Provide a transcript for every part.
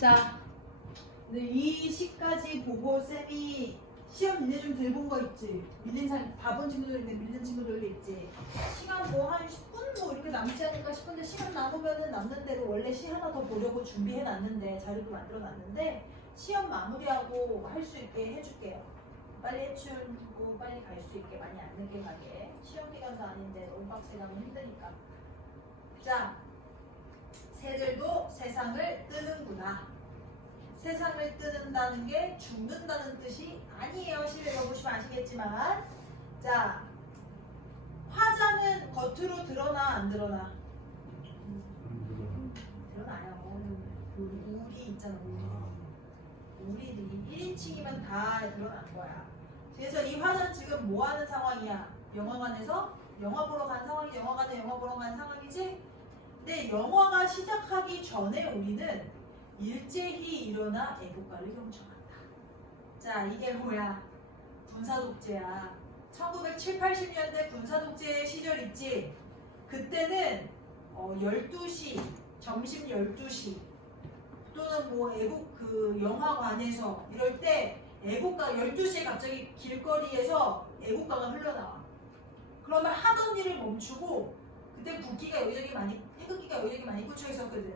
자, 이 시까지 보고 쌤이 시험 니네 좀 들본 거 있지? 밀린 사람, 바본 친구들 있는데 밀린 친구들도 있지? 시간 뭐 한 10분 뭐 이렇게 남지 않을까 싶은데 시간 남으면은 남는 대로 원래 시 하나 더 보려고 준비해 놨는데 자료도 만들어 놨는데 시험 마무리하고 할 수 있게 해줄게요. 빨리 해주고 빨리 갈 수 있게 많이 안 늦게 가게. 시험 기간도 아닌데 너무 빡세가면 힘드니까. 자, 새들도 세상을 뜨는구나. 세상을 뜨는다는 게 죽는다는 뜻이 아니에요. 실내 가보시면 아시겠지만. 자, 화자는 겉으로 드러나 안 드러나? 드러나요. 그 우리 있잖아. 우리. 우리들이 1인칭이면 다 드러난 거야. 그래서 이 화자는 지금 뭐 하는 상황이야? 영화관에서 영화 보러 간 상황이 영화관에 영화 보러 간 상황이지? 근데 영화가 시작하기 전에 우리는 일제히 일어나 애국가를 형청한다. 자, 이게 뭐야? 군사독재야. 1970, 80년대 군사독재 시절 있지? 그때는 어, 12시, 점심 12시 또는 뭐 애국 그 영화관에서 이럴 때 애국가 12시에 갑자기 길거리에서 애국가가 흘러나와. 그러면 하던 일을 멈추고 그때 국기가 여기저기 많이 태극기가 여기저기 많이 꽂혀 있었거든.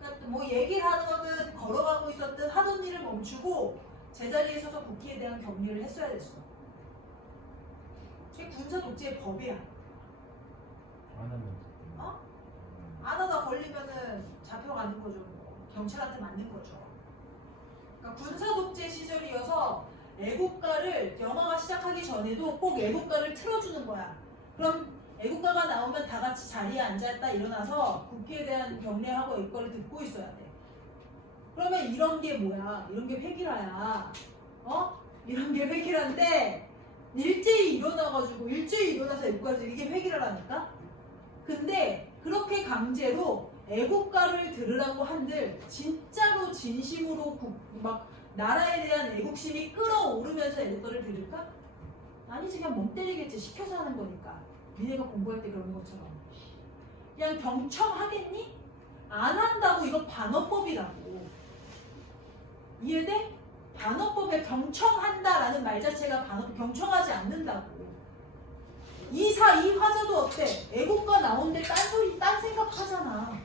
그러니까 뭐 얘기를 하는 거든 걸어가고 있었든 하던 일을 멈추고 제자리에 서서 국기에 대한 격려를 했어야 됐어. 그게 군사 독재의 법이야. 안 하면 어? 안 하다 걸리면은 잡혀가는 거죠. 뭐. 경찰한테 맞는 거죠. 그러니까 군사 독재 시절이어서 애국가를 영화가 시작하기 전에도 꼭 애국가를 틀어주는 거야. 그럼 애국가가 나오면 다 같이 자리에 앉았다 일어나서 국기에 대한 경례하고 이거를 듣고 있어야 돼. 그러면 이런 게 뭐야? 이런 게 회기라야. 어? 이런 게 회기라인데 일제히 일어나가지고 일제히 일어나서 애국가를 이게 회기라라니까? 근데 그렇게 강제로 애국가를 들으라고 한들 진짜로 진심으로 국- 막 나라에 대한 애국심이 끌어오르면서 애국가를 들을까? 아니지 그냥 멍 때리겠지 시켜서 하는 거니까 니네가 공부할 때 그러는 것처럼 그냥 경청하겠니? 안 한다고 이거 반어법이라고 이해돼? 반어법에 경청한다라는 말 자체가 반어법 경청하지 않는다고 이사 이 화자도 어때? 애국가 나오는데 딴 소리 딴 생각 하잖아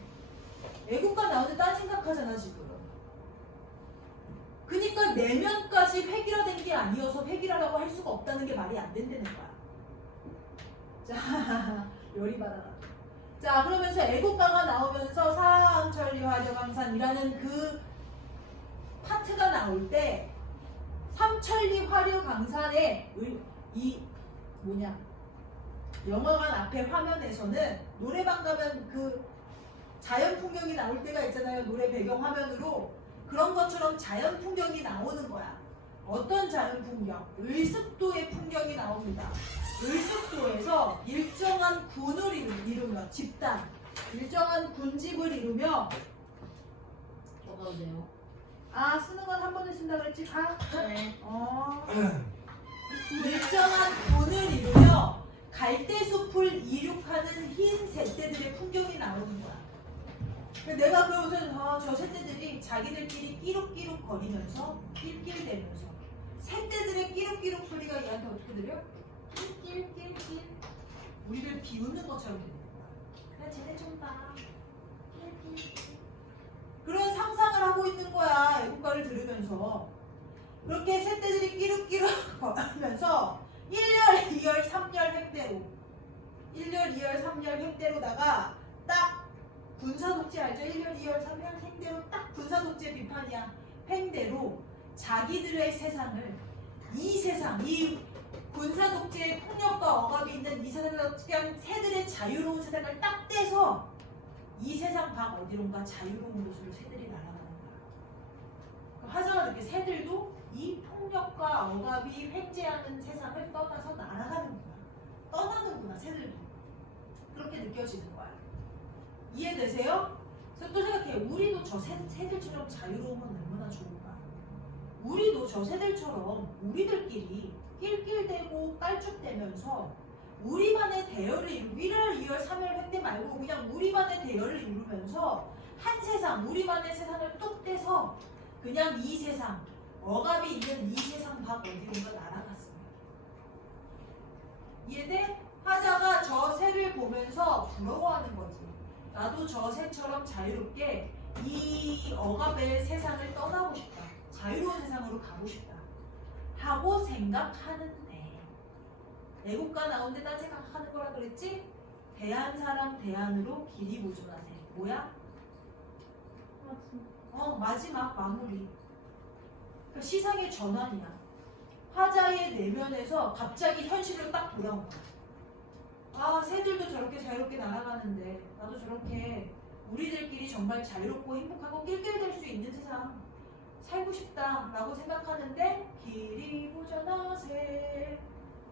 애국가 나오는데 딴 생각 하잖아 지금 그니까 내면까지 획일화된 게 아니어서 획일화라고 할 수가 없다는 게 말이 안 된다는 거야 자 열이 받아라 자 그러면서 애국가가 나오면서 사암천리 화려강산이라는 그 파트가 나올 때 삼천리 화려강산의 의- 이 뭐냐 영화관 앞에 화면에서는 노래방 가면 그 자연 풍경이 나올 때가 있잖아요. 노래 배경 화면으로 그런 것처럼 자연 풍경이 나오는 거야. 어떤 자연 풍경? 을습도의 풍경이 나옵니다. 을습도에서 일정한 군을 이루- 이루며 집단, 일정한 군집을 이루며 뭐가 오세요? 아 쓰는 건 한 번에 쓴다 그랬지? 가? 네. 어. 일정한 군을 이루며 갈대숲을 이륙하는 흰 새떼들의 풍경이 나오는 거야. 내가 그러면서 아, 저 새떼들이 자기들끼리 끼룩끼룩 거리면서 낄낄대면서 새떼들의 끼룩끼룩 소리가 얘한테 어떻게 들려? 낄낄낄낄 우리를 비웃는 것처럼 들려. 그래 쟤네 좀 봐. 낄낄낄. 그런 상상을 하고 있는 거야 애국가를 들으면서 그렇게 새떼들이 끼룩끼룩 거리면서 1열, 2열, 3열 획대로 1열, 2열, 3열 획대로다가 딱 군사 독재 알죠? 1열, 2열, 3열 획대로 딱 군사 독재 비판이야 횡대로 자기들의 세상을 이 세상, 이 군사 독재의 폭력과 억압이 있는 이 세상을 그냥 새들의 자유로운 세상을 딱 떼서 이 세상 밖 어디론가 자유로운 곳으로 새들이 날아가는 거야. 그 화자가 이렇게 새들도 이 폭력과 억압이 횡재하는 세상을 떠나서 날아가는구나. 떠나는구나, 새들도. 그렇게 느껴지는 거야. 이해되세요? 그래서 또 생각해. 우리도 저 새, 새들처럼 자유로우면 얼마나 좋을까? 우리도 저 새들처럼 우리들끼리 낄낄대고 깔쭉대면서 우리만의 대열을 이루고 1월, 2월, 3월 획대 말고 그냥 우리만의 대열을 이루면서 한 세상, 우리만의 세상을 뚝 떼서 그냥 이 세상, 억압이 있는 이 세상 밖 어디론가 날아갔습니다. 이해돼? 화자가 저 새를 보면서 부러워하는 거지. 나도 저 새처럼 자유롭게 이 억압의 세상을 떠나고 싶다. 자유로운 세상으로 가고 싶다. 하고 생각하는데 애국가 나오는데 딴 생각하는 거라 그랬지? 대한 사람 대안으로 길이 보존하세. 뭐야? 어 마지막 마무리. 그 시상의 전환이야. 화자의 내면에서 갑자기 현실로 딱 돌아온 거야. 아 새들도 저렇게 자유롭게 날아가는데 나도 저렇게 우리들끼리 정말 자유롭고 행복하고 낄낄댈 수 있는 세상 살고 싶다라고 생각하는데 길이 보존하세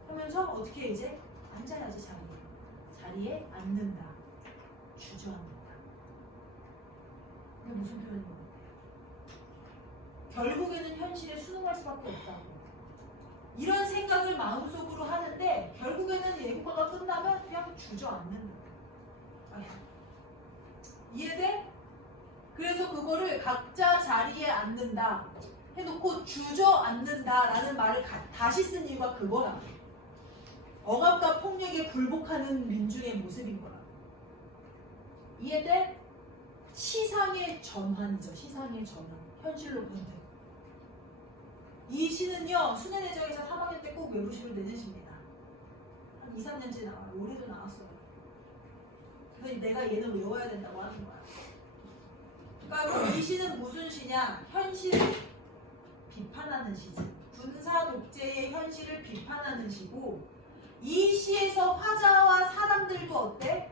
하면서 어떻게 이제 앉아야지 자리에 자리에 앉는다 주저앉는다 이게 무슨 표현인 것 같아요? 결국에는 현실에 순응할 수밖에 없다고 이런 생각을 마음속으로 하는데 결국에는 예고가가 끝나면 그냥 주저앉는다. 이해돼? 그래서 그거를 각자 자리에 앉는다 해놓고 주저앉는다라는 말을 가- 다시 쓴 이유가 그거라. 억압과 폭력에 굴복하는 민중의 모습인 거라. 이해돼? 시상의 전환이죠. 시상의 전환. 현실로 본드. 이 시는요, 수뇌내정에서 3학년 때 꼭 외부시로 내주십니다. 한 2, 3년째 나와요. 올해도 나왔어요. 그래서 내가 얘는 외워야 된다고 하는 거야. 그러니까 그이 시는 무슨 시냐? 현실을 비판하는 시지. 군사 독재의 현실을 비판하는 시고 이 시에서 화자와 사람들도 어때?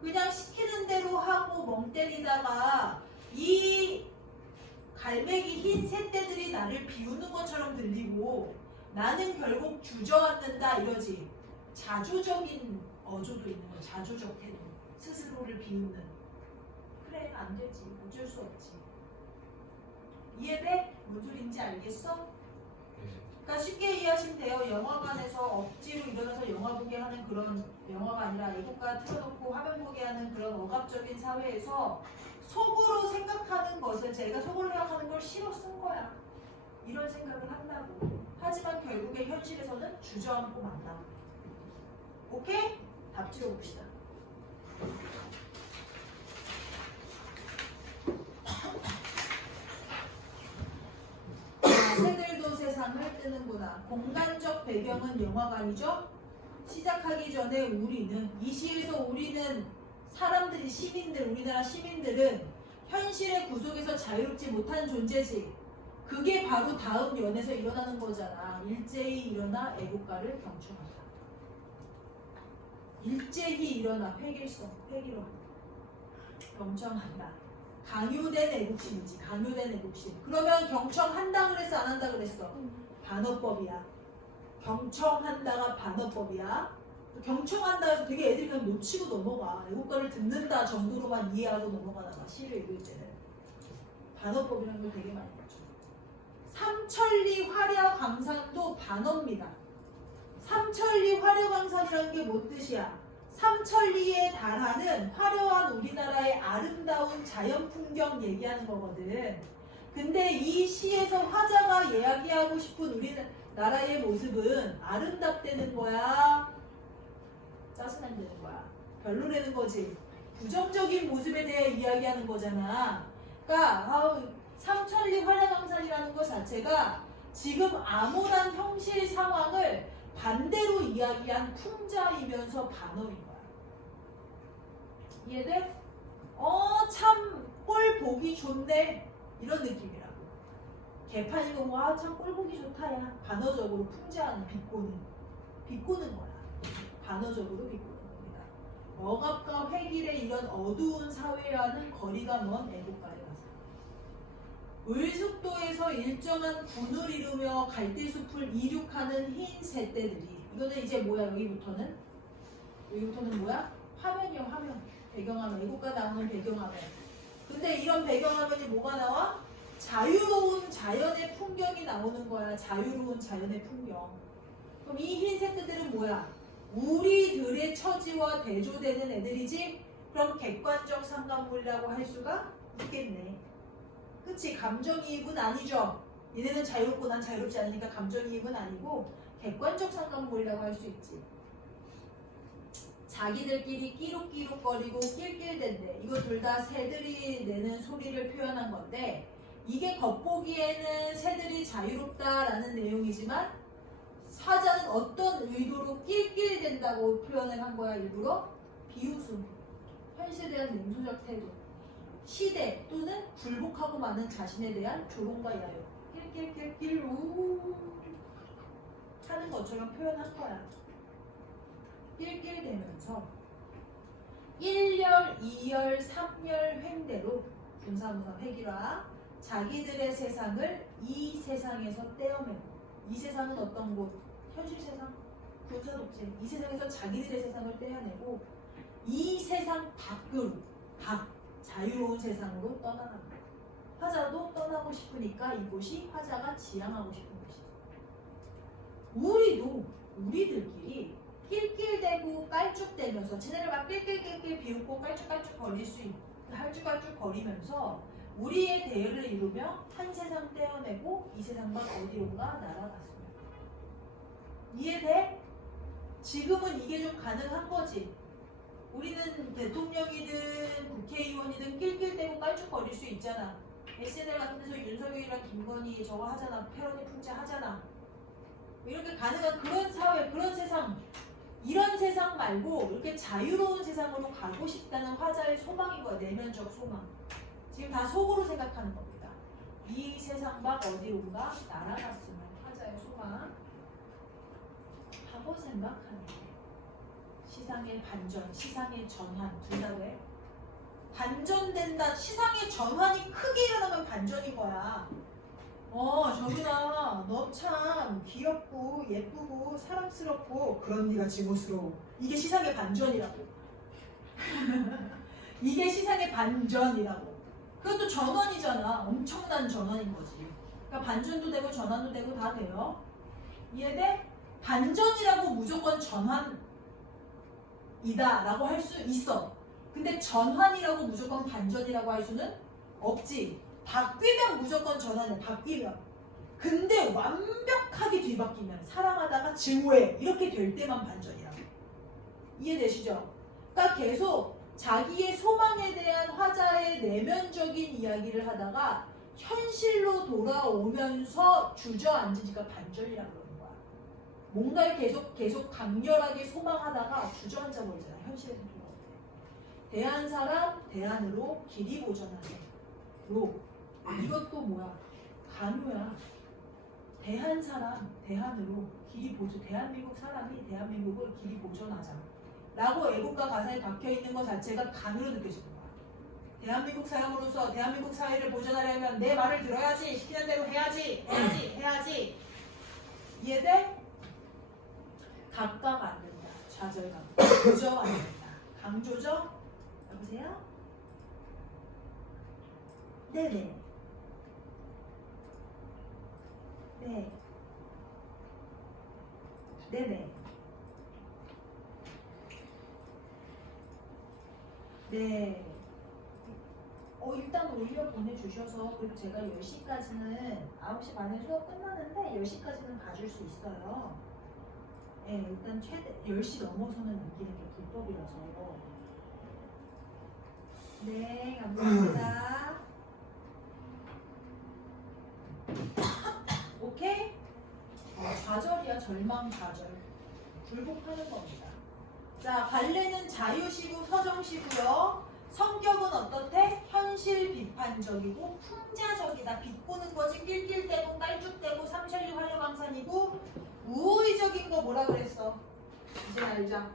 그냥 시키는 대로 하고 멍 때리다가 이 갈매기 흰 새떼들이 나를 비우는 것처럼 들리고 나는 결국 주저앉는다 이러지. 자조적인 어조도 있는 거야. 자조적 태도. 스스로를 비우는. 그래 안 되지. 어쩔 수 없지. 이해돼? 뭔 소리인지 알겠어? 네. 그러니까 쉽게 이해하시면 돼요. 영화관에서 억지로 일어나서 영화 보게 하는 그런 영화가 아니라 애국가 틀어놓고 화면 보게 하는 그런 억압적인 사회에서 속으로 생각하는 것을 제가 속으로 생각하는 걸 싫어 쓴 거야. 이런 생각을 한다고. 하지만 결국에 현실에서는 주저앉고 만다. 오케이? 답 지어 봅시다. 세상을 뜨는구나. 공간적 배경은 영화관이죠. 시작하기 전에 우리는 이 시에서 우리는 사람들이 시민들 우리나라 시민들은 현실의 구속에서 자유롭지 못한 존재지. 그게 바로 다음 연에서 일어나는 거잖아. 일제히 일어나 애국가를 경축한다. 일제히 일어나 폐길성, 폐기로 경청한다. 강요된 애국심이지. 강요된 애국심. 그러면 경청한다 그랬어, 안 한다 그랬어? 반어법이야. 경청한다가 반어법이야. 경청한다 해서 되게 애들이 그냥 놓치고 넘어가. 애국가를 듣는다 정도로만 이해하고 넘어가다가 시를 읽을 때는 반어법이라는 걸 되게 많이 봤죠. 삼천리 화려 강산도 반어입니다. 삼천리 화려 강산이라는 게 뭔 뜻이야? 삼천리에 달하는 화려한 우리나라의 아름다운 자연 풍경 얘기하는 거거든. 근데 이 시에서 화자가 이야기하고 싶은 우리나라의 모습은 아름답다는 거야. 짜증난다는 거야. 별로라는 거지. 부정적인 모습에 대해 이야기하는 거잖아. 그러니까 아우, 삼천리 화려강산이라는 것 자체가 지금 암울한 현실 상황을 반대로 이야기한 풍자이면서 반어인 거야. 이해돼? 어, 참, 꼴 보기 좋네. 이런 느낌이라고. 개판이고, 와, 참, 꼴 보기 좋다, 야. 반어적으로 풍자하는, 비꼬는. 비꼬는 거야. 반어적으로 비꼬는 겁니다. 억압과 획일의 이런 어두운 사회와는 거리가 먼 애국가의 가사. 을숙도에서 일정한 군을 이루며 갈대숲을 이륙하는 흰 새떼들이 이거는 이제 뭐야 여기부터는 여기부터는 뭐야 화면이요 화면 배경화면 애국가 나오는 배경화면 근데 이런 배경화면이 뭐가 나와? 자유로운 자연의 풍경이 나오는 거야. 자유로운 자연의 풍경. 그럼 이흰 새떼들은 뭐야? 우리들의 처지와 대조되는 애들이지? 그럼 객관적 상관물이라고 할 수가 있겠네. 그치? 감정이입은 아니죠. 얘네는 자유롭고 난 자유롭지 않으니까 감정이입은 아니고 객관적 상관몰이라고 할 수 있지. 자기들끼리 끼룩끼룩거리고 낄낄댄대. 이거 둘 다 새들이 내는 소리를 표현한 건데 이게 겉보기에는 새들이 자유롭다라는 내용이지만 사자는 어떤 의도로 낄낄댄다고 표현을 한 거야 일부러? 비웃음, 현실에 대한 냉소적 태도, 시대 또는 굴복하고 마는 자신에 대한 조롱과 야욕, 낄낄낄낄 우. 하는 것처럼 표현한 거야. 낄낄대면서 1열, 2열, 3열 횡대로 분사무사 회기라 자기들의 세상을 이 세상에서 떼어내고 이 세상은 어떤 곳? 현실 세상, 군사 독재 이 세상에서 자기들의 세상을 떼어내고 이 세상 밖으로 밖 자유로운 세상으로 떠나갑니다. 화자도 떠나고 싶으니까 이곳이 화자가 지향하고 싶은 곳이죠. 우리도 우리들끼리 낄낄대고 깔쭉대면서 쟤네를 막 낄낄낄낄 비웃고 깔쭉깔쭉 거릴 수 있, 할쭉깔쭉 거리면서 우리의 대열을 이루며 한 세상 떼어내고 이 세상 밖 어디론가 날아갔습니다. 이해돼? 지금은 이게 좀 가능한 거지. 우리는 대통령이든 국회의원이든 낄낄대고 깔쭉거릴 수 있잖아. SNL 같은 데서 윤석열이랑 김건희 저거 하잖아. 패러디 풍자 하잖아. 이렇게 가능한 그런 사회, 그런 세상, 이런 세상 말고 이렇게 자유로운 세상으로 가고 싶다는 화자의 소망인 거야. 내면적 소망. 지금 다 속으로 생각하는 겁니다. 이 세상 밖 어디론가 날아갔으면 화자의 소망. 하고 생각하는 거예요. 시상의 반전, 시상의 전환 둘다 왜? 반전된다. 시상의 전환이 크게 일어나면 반전인 거야. 어, 정윤아, 너 참 귀엽고 예쁘고 사랑스럽고 그런 네가 지고스러워. 이게 시상의 반전이라고. 이게 시상의 반전이라고. 그것도 전환이잖아. 엄청난 전환인 거지. 그러니까 반전도 되고 전환도 되고 다 돼요. 이해돼? 반전이라고 무조건 전환이다라고 할 수 있어. 근데 전환이라고 무조건 반전이라고 할 수는 없지. 바뀌면 무조건 전환해. 바뀌면. 근데 완벽하게 뒤바뀌면 사랑하다가 증오해. 이렇게 될 때만 반전이야. 이해되시죠? 그러니까 계속 자기의 소망에 대한 화자의 내면적인 이야기를 하다가 현실로 돌아오면서 주저앉으니까 반전이라고 그러는 거야. 뭔가를 계속 계속 강렬하게 소망하다가 주저앉아 버리잖아. 현실에서 돌아올 때. 대한 사람 대안으로 길이 보전하네. 로 이것도 뭐야? 간호야. 대한 사람 대안으로 길이 보존. 대한민국 사람이 대한민국을 길이 보존하자. 라고 애국가 가사에 박혀 있는 것 자체가 간으로 느껴지는 거야. 대한민국 사람으로서 대한민국 사회를 보존하려면 내 말을 들어야지. 시키는 대로 해야지. 해야지. 해야지. 이해돼? 각각 안 된다. 좌절감. 조저 안 된다. 강조죠? 여보세요? 네네. 네. 네네. 네. 어, 일단 올려 보내주셔서, 그리고 제가 10시까지는, 9시 반에 수업 끝나는데, 10시까지는 봐줄 수 있어요. 네, 일단 최대, 10시 넘어서는 남기는 게 불법이라서. 네, 감사합니다. 오케이? 어, 좌 절망 좌절. 굴복하는 겁니다. 자, 발레는 자유시고 서정시고요. 성격은 어떻대? 현실 비판적이고 풍자적이다. 비꼬는 거지 낄낄대고 깔쭉대고 삼천리 활력강산이고 우의적인 거 뭐라 그랬어? 이제 알자.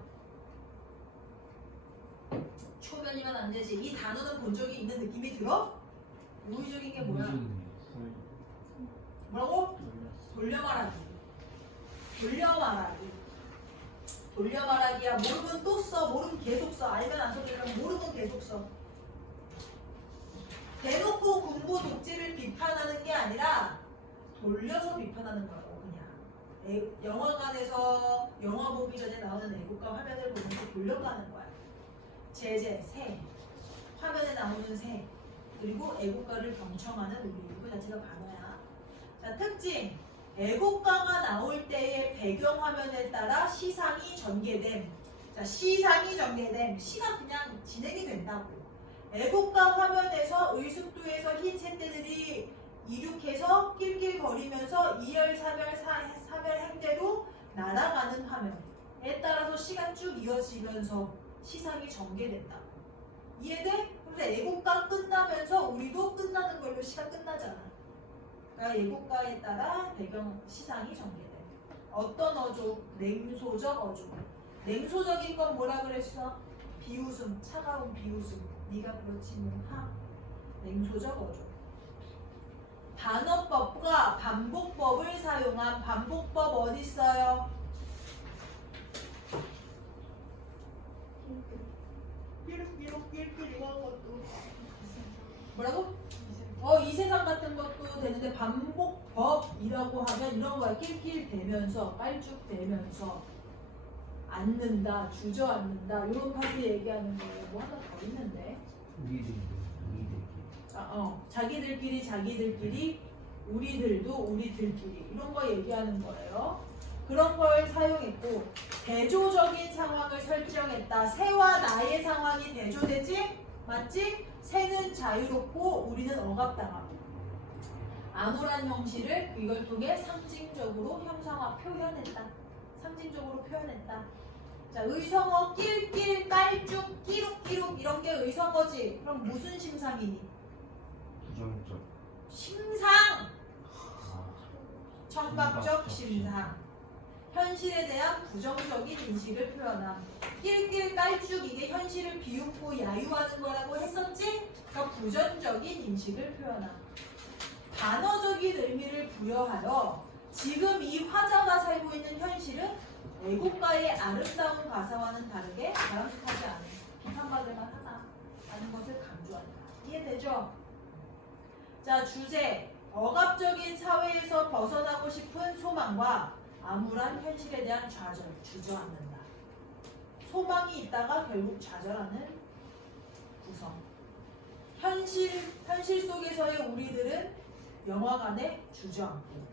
초면이면 안 되지. 이 단어는 본 적이 있는 느낌이 들어? 우의적인 게 뭐야? 뭐라고? 돌려 말하기. 돌려 말하기. 돌려 말하기야. 모르면 또 써. 모르면 계속 써. 알면 안 써도 모르면 계속 써. 대놓고 군부 독재를 비판하는 게 아니라 돌려서 비판하는 거라고 그냥. 애- 영화관에서 영화 보기 전에 나오는 애국가 화면을 보면서 돌려가는 거야. 제재, 새. 화면에 나오는 새. 그리고 애국가를 경청하는 우리 그 자체가 반어야. 자 특징 애국가가 나올 때의 배경 화면에 따라 시상이 전개됨. 자 시상이 전개됨. 시가 그냥 진행이 된다고. 애국가 화면에서 의숙도에서 흰 새떼들이 이륙해서 낄낄거리면서 이열 사별 사- 사별 행대로 날아가는 화면에 따라서 시가 쭉 이어지면서 시상이 전개된다. 이해돼? 근데 애국가 끝나면서 우리도 끝나는 걸로 시가 끝나잖아. 그러니까 애국가에 따라 배경 시상이 전개돼. 어떤 어조? 냉소적 어조. 냉소적인 건 뭐라 그랬어? 비웃음, 차가운 비웃음. 네가 그렇지 뭐하. 냉소적 어조. 단어법과 반복법을 사용한 반복법 어디 있어요? 삐룩삐룩 이런 것도 뭐라고? 어, 이 세상 같은 것도 되는데 반복법이라고 하면 이런 거야. 낄낄대면서 빨쭉대면서 앉는다, 주저앉는다 이런 파트 얘기하는 거예요. 뭐 하나 더 있는데. 우리들끼리 아, 어, 자기들끼리 자기들끼리 우리들도 우리들끼리 이런 거 얘기하는 거예요. 그런 걸 사용했고 대조적인 상황을 설정했다. 새와 나의 상황이 대조되지? 맞지? 새는 자유롭고 우리는 억압당하고 암울한 형식을 이걸 통해 상징적으로 형상화 표현했다. 상징적으로 표현했다. 자, 의성어 낄낄, 깔쭉, 끼룩끼룩 이런 게 의성어지. 그럼 무슨 심상이니? 부정적 심상! 아, 청각적 청각적 심상. 현실에 대한 부정적인 인식을 표현함. 낄낄 깔쭉 이게 현실을 비웃고 야유하는 거라고 했었지? 그러니까 부정적인 인식을 표현함. 단어적인 의미를 부여하여 지금 이 화자가 살고 있는 현실은 애국가의 아름다운 가사와는 다르게 바람직하지 않은 비판받을 만하다 라는 것을 강조한다. 이해되죠? 자 주제 억압적인 사회에서 벗어나고 싶은 소망과 암울한 현실에 대한 좌절, 주저앉는다. 소망이 있다가 결국 좌절하는 구성. 현실, 현실 속에서의 우리들은 영화관에 주저앉고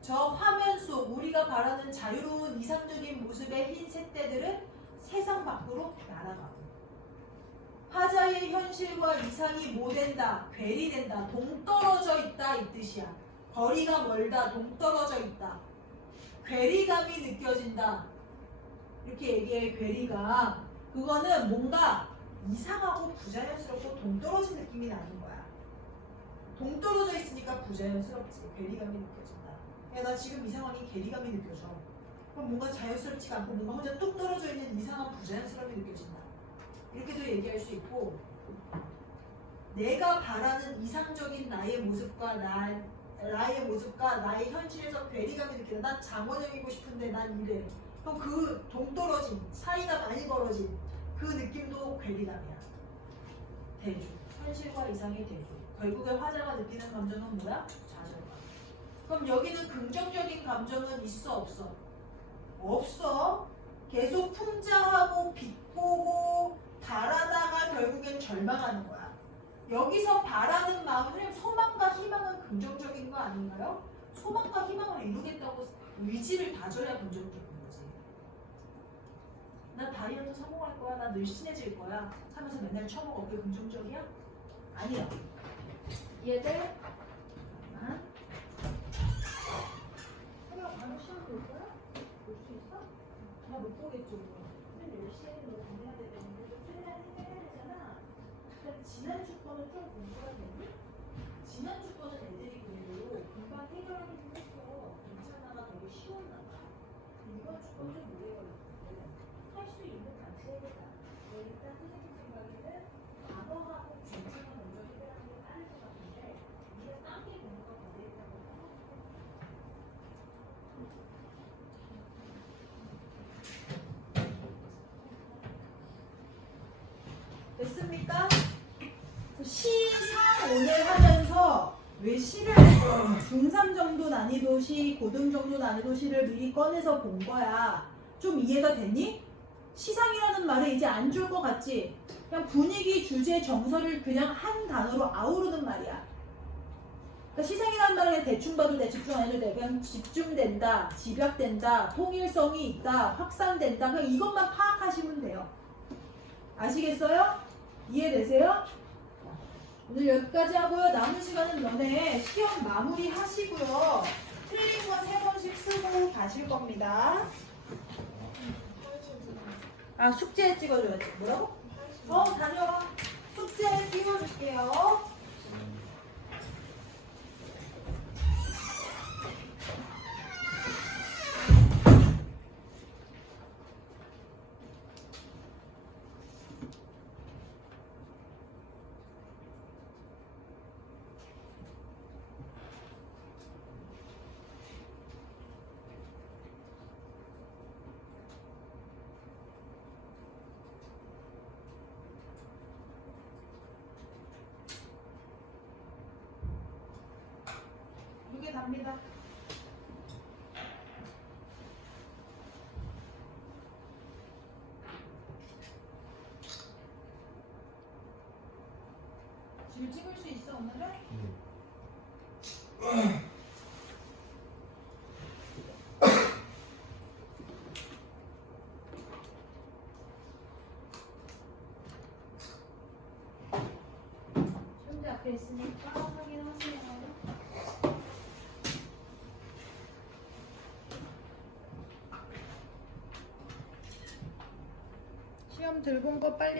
저 화면 속 우리가 바라는 자유로운 이상적인 모습의 흰 새떼들은 세상 밖으로 날아가고 화자의 현실과 이상이 뭐 된다, 괴리된다, 동떨어져 있다 이 뜻이야. 거리가 멀다, 동떨어져 있다. 괴리감이 느껴진다. 이렇게 얘기해 괴리감. 그거는 뭔가 이상하고 부자연스럽고 동떨어진 느낌이 나는 거야. 동떨어져 있으니까 부자연스럽지. 괴리감이 느껴진다. 야, 나 지금 이 상황이 괴리감이 느껴져. 그럼 뭔가 자연스럽지가 않고 뭔가 혼자 뚝 떨어져 있는 이상한 부자연스러움이 느껴진다. 이렇게도 얘기할 수 있고 내가 바라는 이상적인 나의 모습과 나, 나의 모습과 나의 현실에서 괴리감이 느껴져. 난 장원영이고 싶은데 난 이래. 그럼 그 동떨어진 사이가 많이 벌어진 그 느낌도 괴리감이야. 대조. 현실과 이상의 대조. 결국에 화자가 느끼는 감정은 뭐야? 좌절감. 그럼 여기는 긍정적인 감정은 있어 없어? 없어. 계속 풍자하고 빛보고 바라다가 결국엔 절망하는 거야. 여기서 바라는 마음은 소망과 희망은 긍정적인 거 아닌가요? 소망과 희망을 이루겠다고 의지를 다져야 긍정적인 거지. 나 다이어트 성공할 거야. 나 늘씬해질 거야. 하면서 맨날 처먹어. 그게 긍정적이야? 아니야. 얘들 응? 그냥 바로 시험 볼 거야? 볼 수 있어? 나못 보겠죠. 쌤 10시에는 너 보내야 되는데 너 수련할 생각해야 되잖아. 그럼 지난주 거는 좀 공부가 됐니? 지난주 거는 애들이 그래도 금방 해결하긴 했어. 괜찮아가 되게 쉬웠나 봐. 이번 주 거는 좀 오래 걸렸는데 할수 있는 단체에다. 일단 선생님 생각에는 과거하고 중주가 먼저 해결하는 게 빠를 것 같은데 네가 딴게 공부가 더 되겠다고 생각해. 됐습니까? 시상 오늘 하면서 왜 시를 중3 정도 난이도 시, 고등 정도 난이도 시를 미리 꺼내서 본 거야. 좀 이해가 됐니? 시상이라는 말을 이제 안 줄 것 같지? 그냥 분위기, 주제, 정서를 그냥 한 단어로 아우르는 말이야. 그러니까 시상이라는 말은 대충 봐도 돼, 집중 안 해도 돼. 그냥 집중된다, 집약된다, 통일성이 있다, 확산된다. 그냥 이것만 파악하시면 돼요. 아시겠어요? 이해되세요? 오늘 여기까지 하고요. 남은 시간은 너네 시험 마무리 하시고요. 틀린 건 세 번씩 쓰고 가실 겁니다. 아 숙제 찍어줘야지. 뭐라고? 어 다녀와. 숙제 띄워줄게요. 이게 답니다. 줄 찍을 수 있어 오늘은? 시험지 앞에 있으니까 확인하세요. 들고 온거 빨리